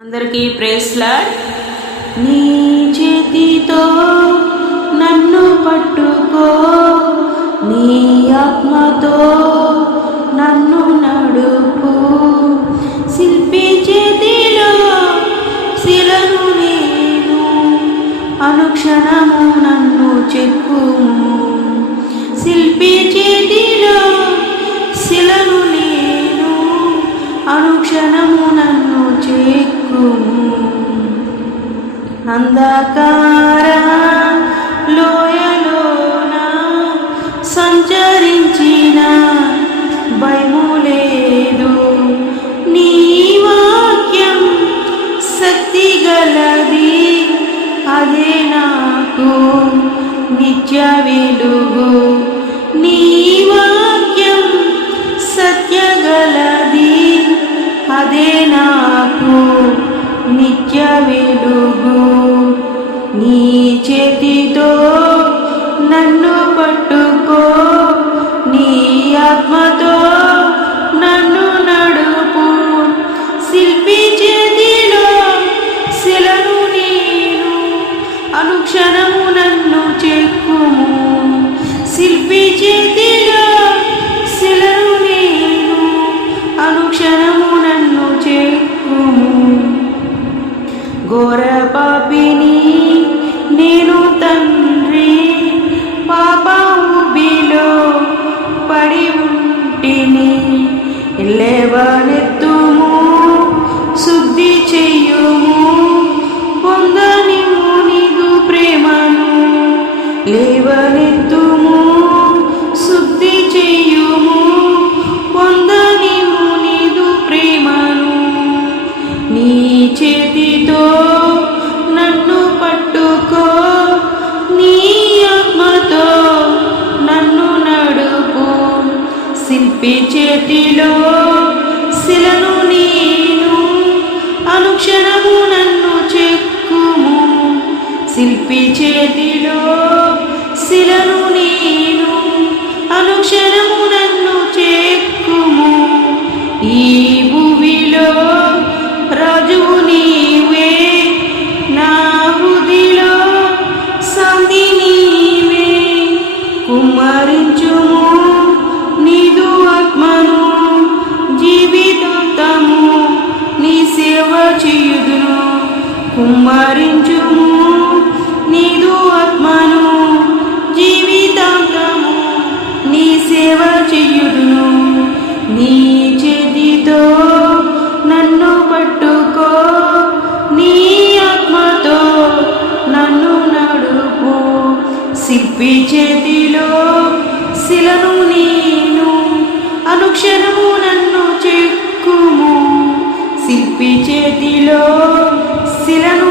అందరికీ praise lord. నీ చేతితో నన్ను పట్టుకో, నీ ఆత్మతో నన్ను నడుపు. శిల్పి చేతిలో శిలను నేను, అనుక్షణము నన్ను చెక్కుము. శిల్పి చేతిలో శిలను నేను, అనుక్షణము నన్ను చెక్కుము. అంధకార లోయలోన సంచరించిన భయము లేదు, నీ వాక్యం శక్తి గలది, అదే నాకు నిత్య వెలుగు. నీ వాక్యం సత్య గలది, అదే నాకు నిత్య వెలుగు. నీ చేతితో నన్ను పట్టుకో, నీ ఆత్మతో నన్ను నడుపు. శిల్పి చేతిలో శిలను నేను, అనుక్షణము నన్ను చెక్కుము. శిల్పి చేతిలో శిలను నేను, అనుక్షణము నన్ను చెక్కుము. ఘోర పాపిని నేను తండ్రి, పాప ఊబిలో పడి ఉంటిని. లేవనెత్తుము, శుద్ధి చెయ్యుము, పొందనిము నీదు ప్రేమను. లేవనెత్తుము, శుద్ధి చెయ్యుము, పొందనిము నీదు ప్రేమను. నీ చేతితో నన్ను పట్టుకో, నీ ఆత్మతో నన్ను నడుపు. శిల్పి చేతిలో శిలను నేను, అనుక్షణము నన్ను చెక్కుము. శిల్పి చేతిలో శిలను నేను, అనుక్షణము నన్ను చెక్కుము. ఈ భూమిలో రాజువు నీవే, నా హృదిలో శాంతి నీవే. కుమ్మరించుము నీదు ఆత్మను, జీవితాంతము నీ సేవ చేయుదును. కుమ్మరించుము నీదు ఆత్మను, జీవితాంతము నీ సేవ చేయుదును. నీ చేతితో నన్ను పట్టుకో, నీ ఆత్మతో నన్ను నడుపు. శిల్పి చేతిలో శిలను నేను, అనుక్షణము నన్ను చెక్కుము. శిల్పి చేతిలో శిలను